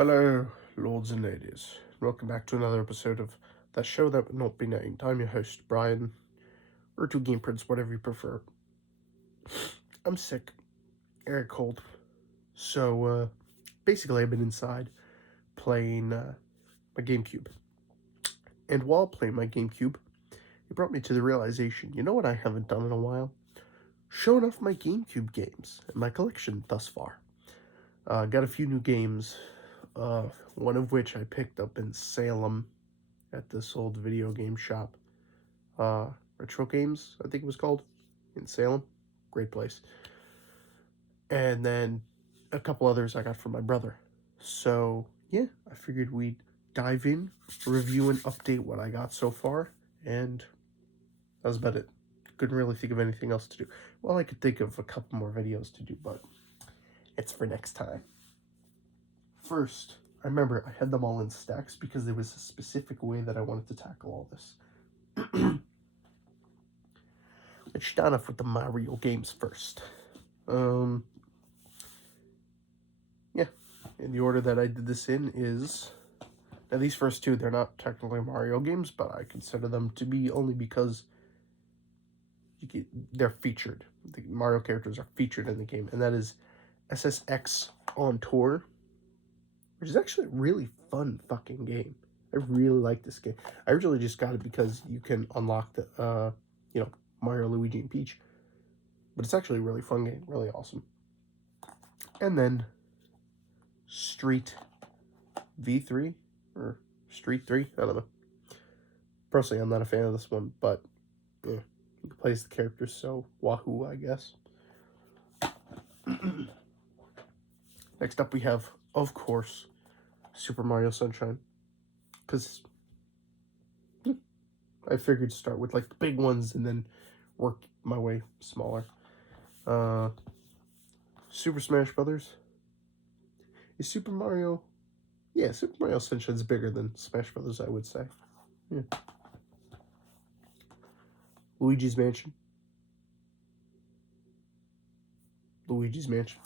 Hello, lords and ladies. Welcome back to another episode of that show that would not be named. I'm your host, Brian, or to Game Prince, whatever you prefer. I'm sick. I got cold. So, basically, I've been inside playing my GameCube. And while playing my GameCube, it brought me to the realization, you know what I haven't done in a while? Showing off my GameCube games and my collection thus far. Got a few new games, one of which I picked up in Salem at this old video game shop. Retro Games, I think it was called, in Salem. Great place. And then a couple others I got from my brother. So, yeah, I figured we'd dive in, review and update what I got so far, and that was about it. Couldn't really think of anything else to do. Well, I could think of a couple more videos to do, but it's for next time. First, I remember I had them all in stacks because there was a specific way that I wanted to tackle all this. Let's start off with the Mario games first. Yeah, and the order that I did this in is... Now, these first two, they're not technically Mario games, but I consider them to be only because they're featured. The Mario characters are featured in the game, and that is SSX on Tour, which is actually a really fun fucking game. I really like this game. I originally just got it because you can unlock the, Mario, Luigi, and Peach. But it's actually a really fun game, really awesome. And then Street V3, or Street 3, I don't know. Personally, I'm not a fan of this one, but yeah, he plays the characters, so wahoo, I guess. Next up we have, of course, Super Mario Sunshine. Because I figured to start with, like, the big ones and then work my way smaller. Super Smash Brothers. Is Super Mario... Yeah, Super Mario Sunshine's bigger than Smash Brothers, I would say. Yeah. Luigi's Mansion. Luigi's Mansion.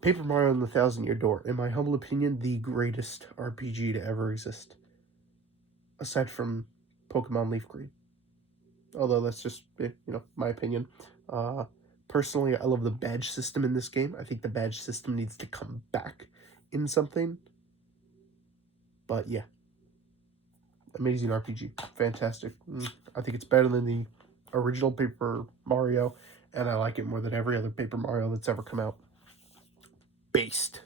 Paper Mario and the Thousand Year Door. In my humble opinion, the greatest RPG to ever exist. Aside from Pokemon Leaf Green. Although that's just, my opinion. Personally, I love the badge system in this game. I think the badge system needs to come back in something. But yeah. Amazing RPG. Fantastic. I think it's better than the original Paper Mario, and I like it more than every other Paper Mario that's ever come out. Based.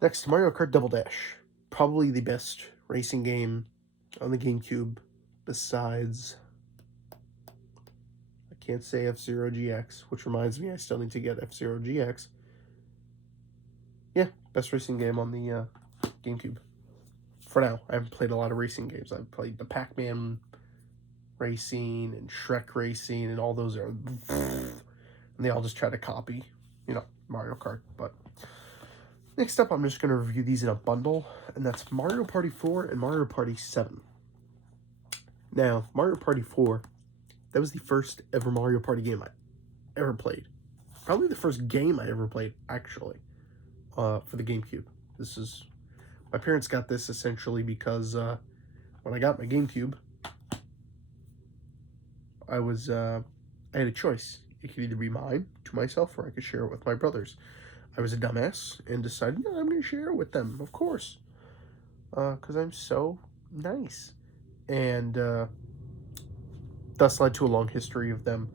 Next, Mario Kart Double Dash. Probably the best racing game on the GameCube besides... Can't say F-Zero GX, which reminds me I still need to get F-Zero GX. Yeah, best racing game on the GameCube. For now, I haven't played a lot of racing games. I've played the Pac-Man racing and Shrek racing, and all those are... And they all just try to copy, Mario Kart. But next up, I'm just going to review these in a bundle, and that's Mario Party 4 and Mario Party 7. Now, Mario Party 4... That was the first ever Mario Party game I ever played. Probably the first game I ever played, actually, for the GameCube. My parents got this essentially because when I got my GameCube, I had a choice. It could either be mine, to myself, or I could share it with my brothers. I was a dumbass and decided, no, I'm going to share it with them, of course. Because I'm so nice. And... thus led to a long history of them,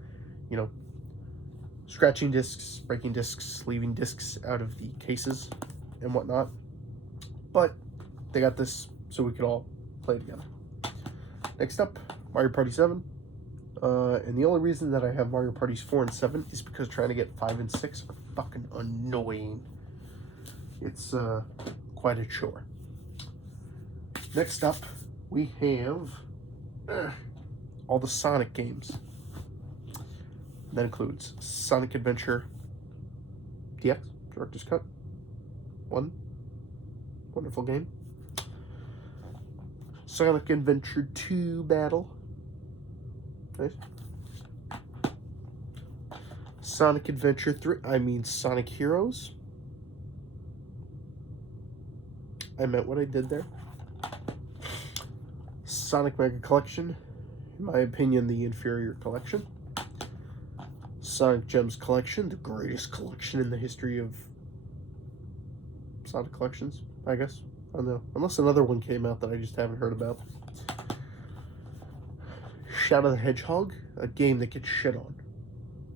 scratching discs, breaking discs, leaving discs out of the cases and whatnot. But they got this so we could all play together. Next up, Mario Party 7. And the only reason that I have Mario Parties 4 and 7 is because trying to get 5 and 6 are fucking annoying. It's quite a chore. Next up, we have... all the Sonic games. That includes Sonic Adventure DX, Director's Cut. 1. Wonderful game. Sonic Adventure 2 Battle. Nice. Sonic Adventure 3, Sonic Heroes. I meant what I did there. Sonic Mega Collection, in my opinion, the inferior collection. Sonic Gems Collection, the greatest collection in the history of Sonic collections, I guess. I don't know. Unless another one came out that I just haven't heard about. Shadow the Hedgehog, a game that gets shit on.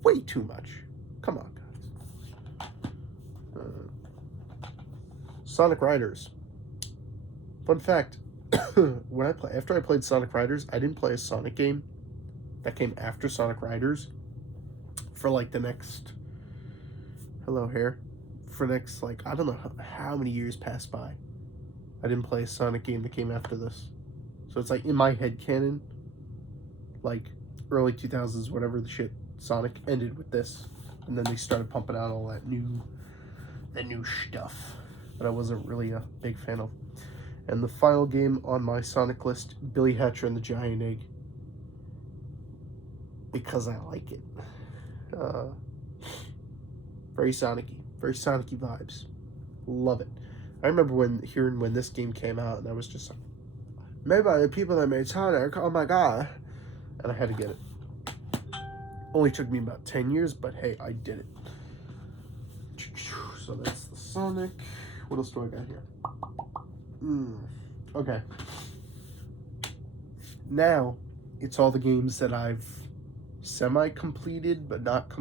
Way too much. Come on, guys. Sonic Riders. Fun fact, after I played Sonic Riders, I didn't play a Sonic game that came after Sonic Riders for like the next, hello hair, for next like, I don't know how many years passed by. I didn't play a Sonic game that came after this. So it's like in my head canon, like early 2000s, whatever the shit, Sonic ended with this. And then they started pumping out all that new stuff that I wasn't really a big fan of. And the final game on my Sonic list, Billy Hatcher and the Giant Egg. Because I like it. Very Sonic-y vibes. Love it. I remember hearing when this game came out, and I was just like, made by the people that made Sonic, oh my god. And I had to get it. Only took me about 10 years, but hey, I did it. So that's the Sonic. What else do I got here? Okay. Now, it's all the games that I've semi-completed, but not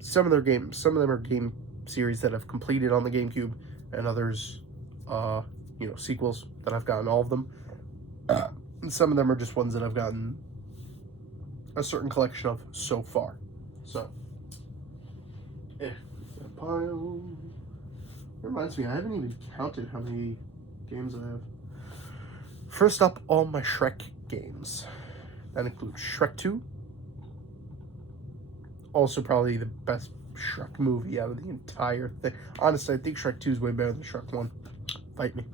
some of them are game series that I've completed on the GameCube, and others, sequels that I've gotten all of them. And some of them are just ones that I've gotten a certain collection of so far. So, pile. Reminds me, I haven't even counted how many games I have. First up, all my Shrek games. That includes Shrek 2. Also probably the best Shrek movie out of the entire thing. Honestly, I think Shrek 2 is way better than Shrek 1. Fight me.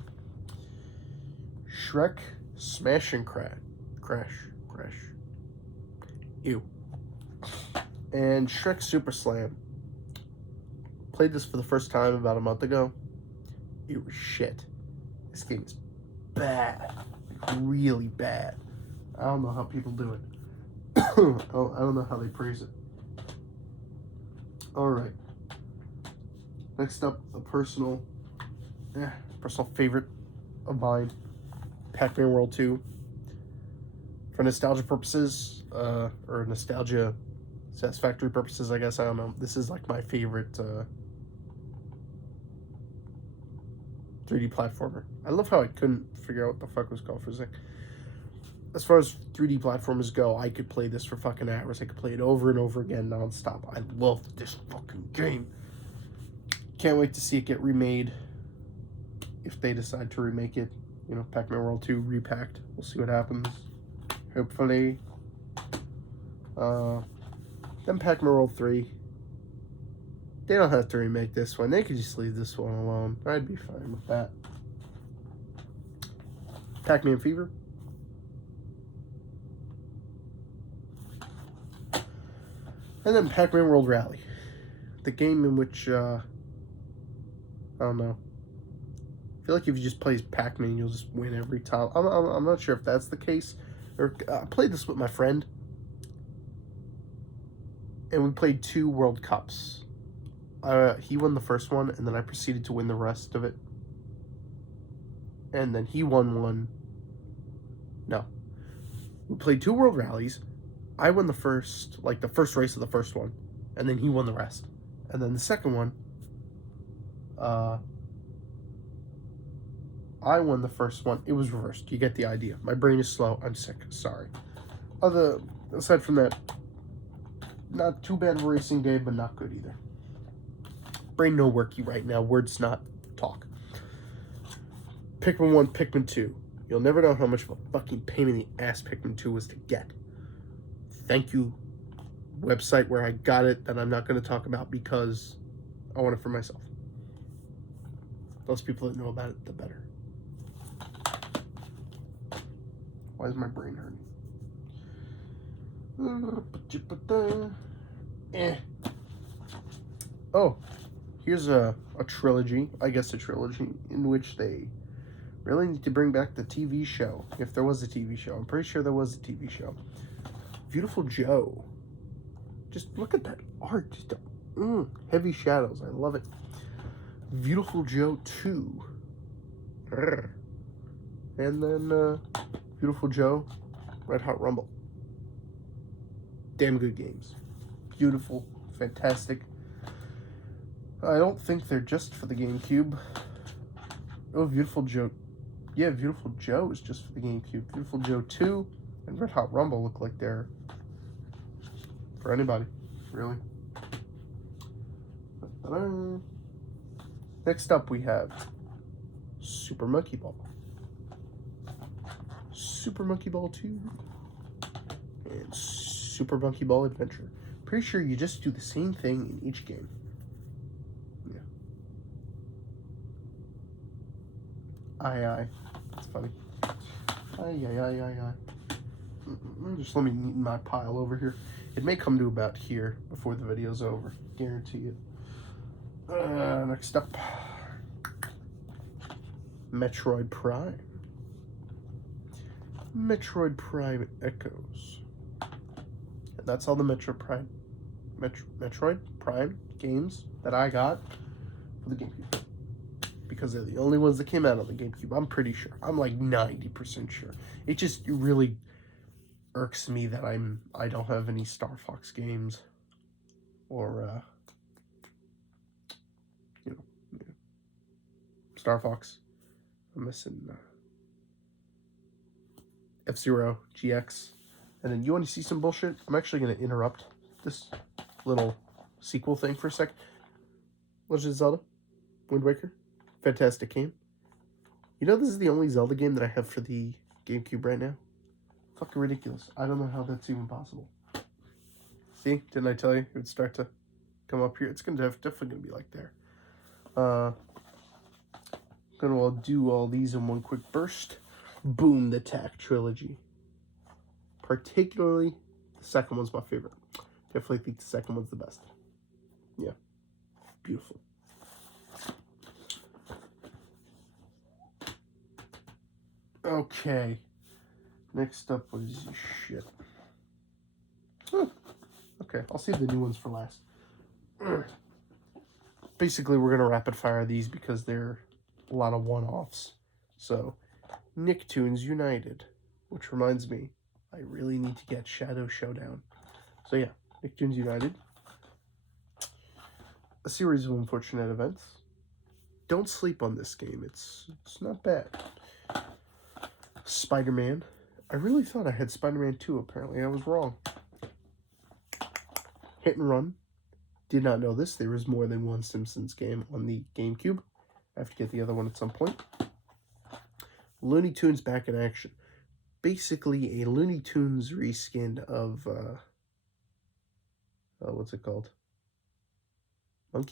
Shrek Smash and Crash. Ew. And Shrek Super Slam. Played this for the first time about a month ago. It was shit. This game is bad. Really bad. I don't know how people do it. I don't know how they praise it. Alright. Next up, a personal favorite of mine. Pac-Man World 2. For nostalgia purposes, or nostalgia satisfactory purposes, I guess, I don't know. This is like my favorite 3D platformer. I love how I couldn't figure out what the fuck it was called for a sec. As far as 3D platformers go, I could play this for fucking hours. I could play it over and over again nonstop. I love this fucking game. Can't wait to see it get remade. If they decide to remake it. Pac-Man World 2 repacked. We'll see what happens. Hopefully. Then Pac-Man World 3. They don't have to remake this one. They could just leave this one alone. I'd be fine with that. Pac-Man Fever. And then Pac-Man World Rally. The game in which, I don't know. I feel like if you just play Pac-Man, you'll just win every time. I'm not sure if that's the case. I played this with my friend. And we played 2 World Cups. He won the first one, and then I proceeded to win the rest of it. And then he won one. No. We played 2 World Rallies. I won the first race of the first one. And then he won the rest. And then the second one, I won the first one. It was reversed. You get the idea. My brain is slow. I'm sick. Sorry. Aside from that, not too bad of a racing game, but not good either. Brain no worky right now. Words not talk. Pikmin 1, Pikmin 2. You'll never know how much of a fucking pain in the ass Pikmin 2 was to get. Thank you, website where I got it that I'm not going to talk about because I want it for myself. Those people that know about it, the better. Why is my brain hurting? Oh, here's a trilogy, I guess a trilogy, in which they Really need to bring back the TV show, if there was a TV show. I'm pretty sure there was a TV show. Beautiful Joe. Just look at that art. Just, heavy shadows. I love it. Beautiful Joe 2. And then Beautiful Joe, Red Hot Rumble. Damn good games. Beautiful. Fantastic. I don't think they're just for the GameCube. Oh, Beautiful Joe. Yeah, Beautiful Joe is just for the GameCube. Beautiful Joe 2 and Red Hot Rumble look like they're for anybody, really. Next up we have Super Monkey Ball. Super Monkey Ball 2 and Super Monkey Ball Adventure. Pretty sure you just do the same thing in each game. Yeah. Aye. That's funny. Aye. Just let me neaten my pile over here. It may come to about here before the video's over. Guarantee it. Next up. Metroid Prime. Metroid Prime Echoes. And that's all the Metroid Prime games that I got for the GameCube. Because they're the only ones that came out on the GameCube. I'm pretty sure. I'm like 90% sure. It just really irks me that I don't have any Star Fox games. Or, Star Fox. I'm missing F-Zero, GX. And then you want to see some bullshit? I'm actually going to interrupt this little sequel thing for a sec. Legend of Zelda, Wind Waker, fantastic game. You know this is the only Zelda game that I have for the GameCube right now? Fucking ridiculous. I don't know how that's even possible. See? Didn't I tell you it would start to come up here? It's definitely going to be like there. Gonna do all these in one quick burst. Boom, the Tak trilogy. Particularly, the second one's my favorite. Definitely think the second one's the best. Yeah. Beautiful. Okay. Next up was shit. Huh. Okay, I'll save the new ones for last. Basically, we're gonna rapid fire these because they're a lot of one-offs. So, Nicktoons United, which reminds me, I really need to get Shadow Showdown. So yeah, Nicktoons United. A series of unfortunate events. Don't sleep on this game. It's not bad. Spider-Man. I really thought I had Spider-Man 2. Apparently, I was wrong. Hit and Run. Did not know this. There is more than one Simpsons game on the GameCube. I have to get the other one at some point. Looney Tunes Back in Action. Basically a Looney Tunes reskin of, what's it called? What's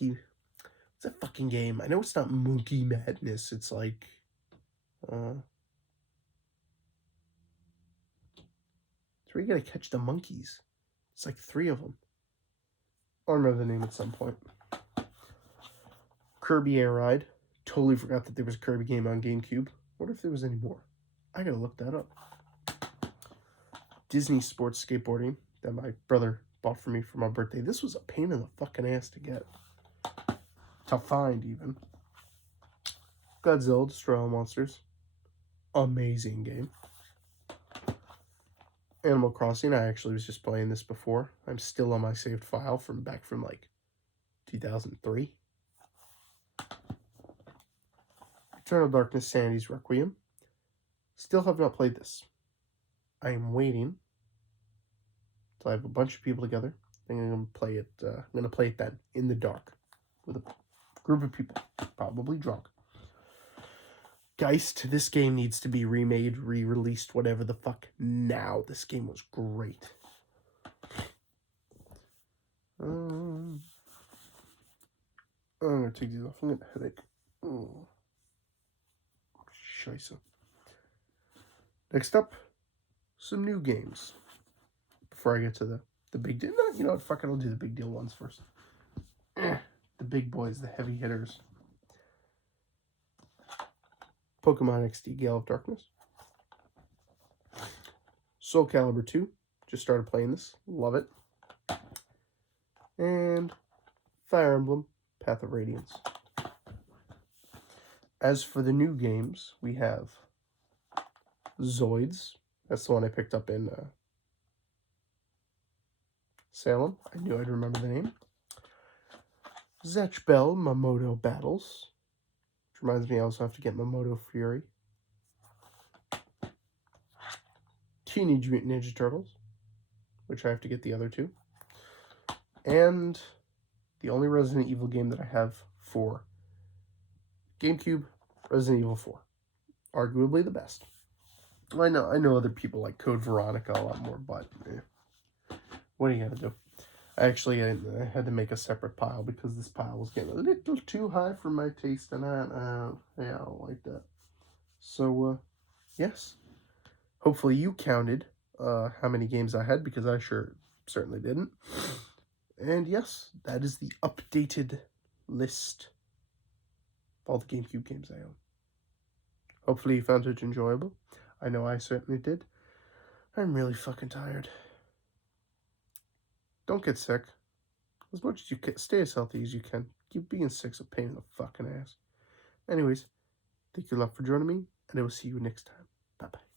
that fucking game? I know it's not Monkey Madness. It's like, it's where you gotta catch the monkeys. It's like 3 of them. I'll remember the name at some point. Kirby Air Ride. Totally forgot that there was a Kirby game on GameCube. Wonder if there was any more. I gotta look that up. Disney Sports Skateboarding that my brother bought for me for my birthday. This was a pain in the fucking ass to get. To find, even. Godzilla Destroy All Monsters. Amazing game. Animal Crossing. I actually was just playing this before. I'm still on my saved file from back from like 2003. Eternal Darkness Sanity's Requiem. Still have not played this. I am waiting till I have a bunch of people together. I'm gonna play it. I'm gonna play it then in the dark with a group of people, probably drunk. Geist. This game needs to be remade, re-released, whatever the fuck. Now, this game was great. I'm gonna take these off. I'm getting a headache. Scheisse. Next up, some new games. Before I get to the big deal. No, you know what? Fuck it, I'll do the big deal ones first. The big boys, the heavy hitters. Pokemon XD Gale of Darkness. Soul Calibur 2. Just started playing this. Love it. And Fire Emblem Path of Radiance. As for the new games, we have Zoids. That's the one I picked up in Salem. I knew I'd remember the name. Zatch Bell Mamoto Battles. Which reminds me I also have to get Mamoto Fury. Teenage Mutant Ninja Turtles, which I have to get the other two. And the only Resident Evil game that I have for GameCube, Resident Evil 4. Arguably the best. I know other people like Code Veronica a lot more, but what are you going to do? I had to make a separate pile because this pile was getting a little too high for my taste, and I don't like that. So, yes. Hopefully you counted how many games I had, because I certainly didn't. And yes, that is the updated list of all the GameCube games I own. Hopefully you found it enjoyable. I know I certainly did. I'm really fucking tired. Don't get sick. As much as you can, stay as healthy as you can. Keep being sick's a pain in the fucking ass. Anyways, thank you a lot for joining me, and I will see you next time. Bye-bye.